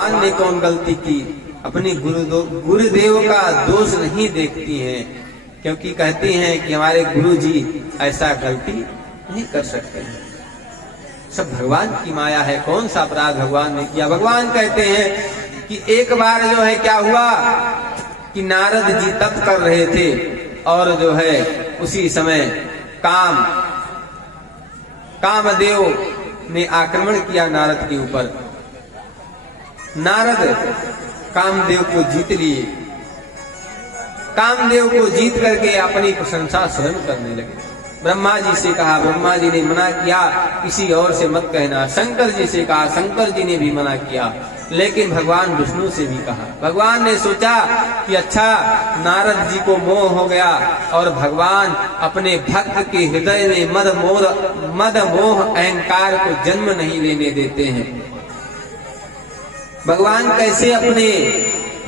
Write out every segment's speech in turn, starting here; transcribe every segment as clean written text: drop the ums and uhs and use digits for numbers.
भगवान ने कौन गलती की, अपनी गुरुदेव का दोष नहीं देखती हैं, क्योंकि कहती हैं कि हमारे गुरु जी ऐसा गलती नहीं कर सकते हैं। सब भगवान की माया है, कौन सा अपराध भगवान ने किया। भगवान कहते हैं कि एक बार जो है क्या हुआ कि नारद जी तप कर रहे थे और जो है उसी समय कामदेव ने आक्रमण किया नारद के ऊपर। नारद कामदेव को जीत लिए, कामदेव को जीत करके अपनी प्रशंसा स्वयं करने लगे। ब्रह्मा जी से कहा, ब्रह्मा जी ने मना किया किसी और से मत कहना। शंकर जी से कहा, शंकर जी ने भी मना किया। लेकिन भगवान विष्णु से भी कहा। भगवान ने सोचा कि अच्छा नारद जी को मोह हो गया और भगवान अपने भक्त के हृदय में मद मोह अहंकार को जन्म नहीं लेने देते हैं। भगवान कैसे अपने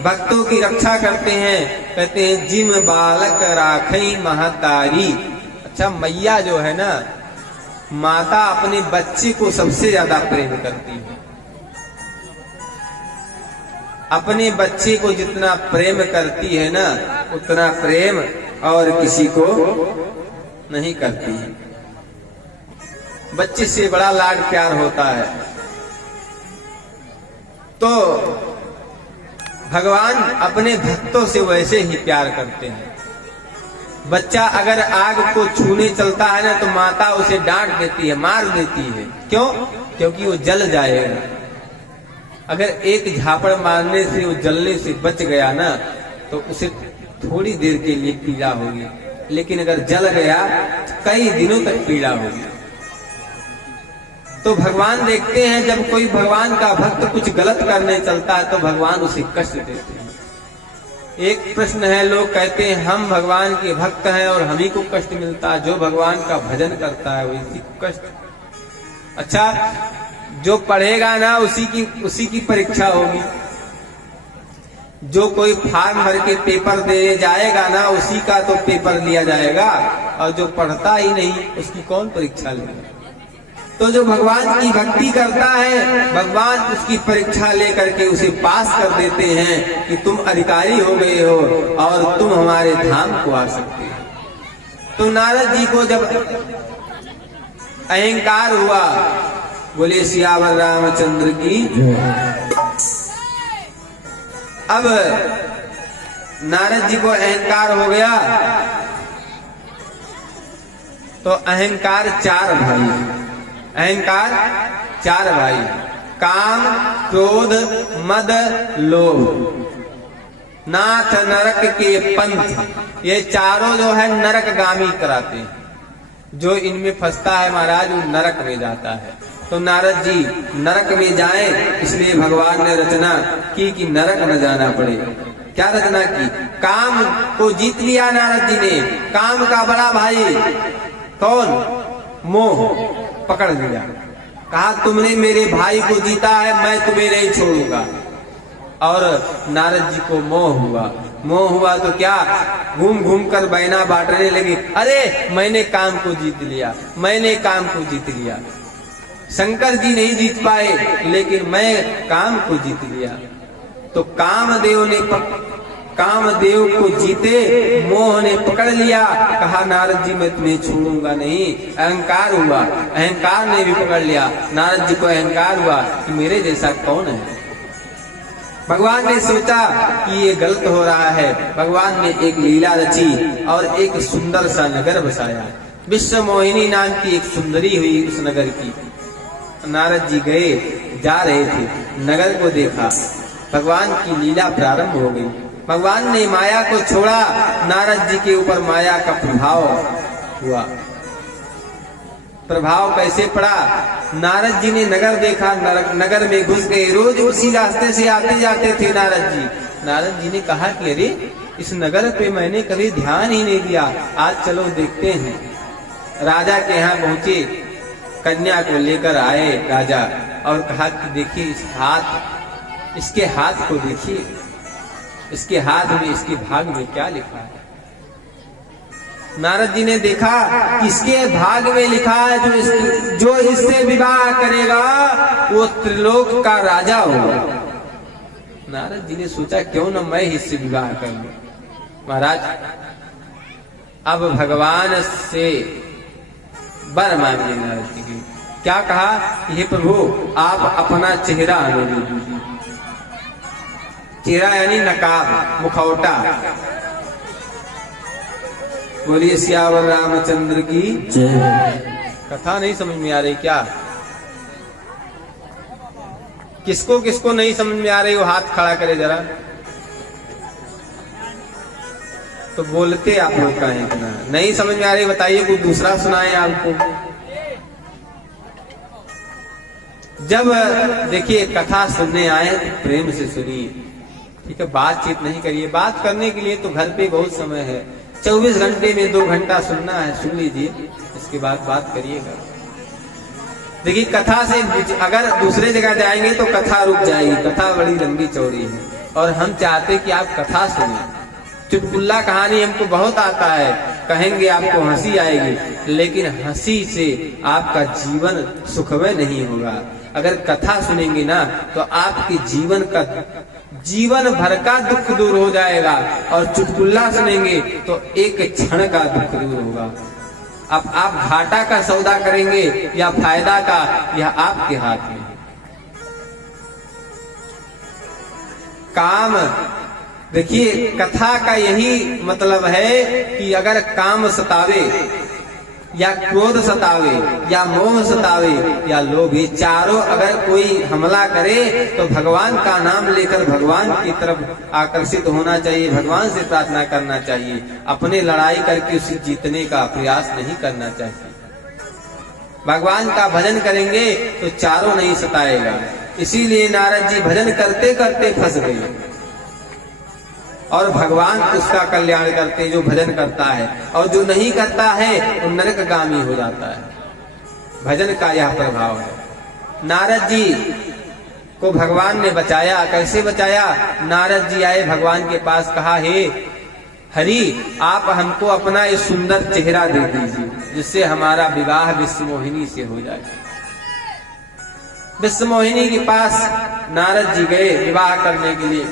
भक्तों की रक्षा करते हैं, कहते हैं जिम बालक राखई महतारी। अच्छा मैया जो है ना, माता अपने बच्चे को सबसे ज्यादा प्रेम करती है। अपने बच्चे को जितना प्रेम करती है ना, उतना प्रेम और किसी को नहीं करती है। बच्चे से बड़ा लाड प्यार होता है। तो भगवान अपने भक्तों से वैसे ही प्यार करते हैं। बच्चा अगर आग को छूने चलता है ना, तो माता उसे डांट देती है, मार देती है। क्यों? क्योंकि वो जल जाएगा। अगर एक झापड़ मारने से वो जलने से बच गया ना, तो उसे थोड़ी देर के लिए पीड़ा होगी, लेकिन अगर जल गया तो कई दिनों तक पीड़ा होगी। तो भगवान देखते हैं जब कोई भगवान का भक्त कुछ गलत करने चलता है तो भगवान उसे कष्ट देते हैं। एक प्रश्न है, लोग कहते हैं हम भगवान के भक्त हैं और हम ही को कष्ट मिलता है, जो भगवान का भजन करता है वही को कष्ट। अच्छा, जो पढ़ेगा ना उसी की परीक्षा होगी। जो कोई फॉर्म भर के पेपर दे जाएगा ना, उसी का तो पेपर लिया जाएगा, और जो पढ़ता ही नहीं उसकी कौन परीक्षा लेगा। तो जो भगवान की भक्ति करता है, भगवान उसकी परीक्षा लेकर के उसे पास कर देते हैं कि तुम अधिकारी हो गए हो और तुम हमारे धाम को आ सकते हो। तो नारद जी को जब अहंकार हुआ, बोले सियावर रामचंद्र की। अब नारद जी को अहंकार हो गया, तो अहंकार चार भाई, काम क्रोध मद लोभ, नाथ नरक के पंथ, ये चारों जो है नरकगामी कराते हैं। जो इनमें फंसता है महाराज वो नरक में जाता है। तो नारद जी नरक में जाएं, इसलिए भगवान ने रचना की कि नरक न जाना पड़े। क्या रचना की? काम को जीत लिया नारद जी ने। काम का बड़ा भाई कौन? मोह पकड़ लिया। कहा तुमने मेरे भाई को जीता है, मैं तुम्हें नहीं छोड़ूंगा। और नारद जी को मोह हुआ तो क्या, घूम घूम कर बहना बांटने लगे। अरे मैंने काम को जीत लिया। शंकर जी नहीं जीत पाए, लेकिन मैं काम को जीत लिया। तो कामदेव को जीते मोह ने पकड़ लिया। कहा नारद जी मैं तुम्हें छोड़ूंगा नहीं। अहंकार ने भी पकड़ लिया। नारद जी को अहंकार हुआ कि मेरे जैसा कौन है। भगवान ने सोचा कि ये गलत हो रहा है। भगवान ने एक लीला रची और एक सुंदर सा नगर बसाया। विश्व मोहिनी नाम की एक सुंदरी हुई उस नगर की। नारद जी गए, जा रहे थे, नगर को देखा, भगवान की लीला प्रारंभ हो गई। भगवान ने माया को छोड़ा, नारद जी के ऊपर माया का प्रभाव हुआ। प्रभाव कैसे पड़ा? नारद जी ने नगर देखा, नगर में घुस गए। रोज उसी रास्ते से आते जाते थे नारद जी ने कहा कि अरे इस नगर पे मैंने कभी ध्यान ही नहीं दिया, आज चलो देखते हैं। राजा के यहाँ पहुंचे, कन्या को लेकर आए राजा, और कहा कि देखिए इसके हाथ को देखिए, इसके हाथ में, इसके भाग में क्या लिखा है। नारद जी ने देखा कि इसके भाग में लिखा है जो इससे विवाह करेगा वो त्रिलोक का राजा होगा। नारद जी ने सोचा क्यों न मैं ही इससे विवाह कर लूं। महाराज अब भगवान से वर मांगे नारद जी की। क्या कहा, हे प्रभु आप अपना चेहरा हमें दे दीजिए। चेहरा यानी नकाब, मुखौटा। बोलिए सियावर रामचंद्र की जय। कथा नहीं समझ में आ रही क्या? किसको किसको नहीं समझ में आ रही वो हाथ खड़ा करे जरा। तो बोलते आप लोग का है इतना, नहीं समझ में आ रही बताइए, कुछ दूसरा सुनाए आपको। जब देखिए कथा सुनने आए प्रेम से सुनिए, ठीक है, बातचीत नहीं करिए। बात करने के लिए तो घर पे बहुत समय है, 24 घंटे में 2 घंटा सुनना है, सुन लीजिए, इसके बाद बात करिएगा। देखिए कथा से अगर दूसरे जगह जाएंगे तो कथा रुक जाएगी, कथा बड़ी लंबी चौड़ी है और हम चाहते कि आप कथा सुनिए। चुटकुल्ला कहानी हमको बहुत आता है, कहेंगे आपको हंसी आएगी, लेकिन हंसी से आपका जीवन सुखमय नहीं होगा। अगर कथा सुनेंगे ना तो आपके जीवन भर का दुख दूर हो जाएगा, और चुटकुल्ला सुनेंगे तो एक क्षण का दुख दूर होगा। अब आप घाटा का सौदा करेंगे या फायदा का, यह आपके हाथ में है। काम, देखिए कथा का यही मतलब है कि अगर काम सतावे या क्रोध सतावे या मोह सतावे या लोभ, ये चारों अगर कोई हमला करे तो भगवान का नाम लेकर भगवान की तरफ आकर्षित होना चाहिए, भगवान से प्रार्थना करना चाहिए। अपने लड़ाई करके उसे जीतने का प्रयास नहीं करना चाहिए। भगवान का भजन करेंगे तो चारों नहीं सताएगा। इसीलिए नारद जी भजन करते करते फंस गए और भगवान उसका कल्याण करते जो भजन करता है, और जो नहीं करता है वो नरकगामी हो जाता है। भजन का यह प्रभाव है। नारद जी को भगवान ने बचाया। कैसे बचाया? नारद जी आए भगवान के पास, कहा हे हरि आप हमको अपना ये सुंदर चेहरा दे दीजिए जिससे हमारा विवाह विश्वमोहिनी से हो जाए। विश्वमोहिनी के पास नारद जी गए विवाह करने के लिए।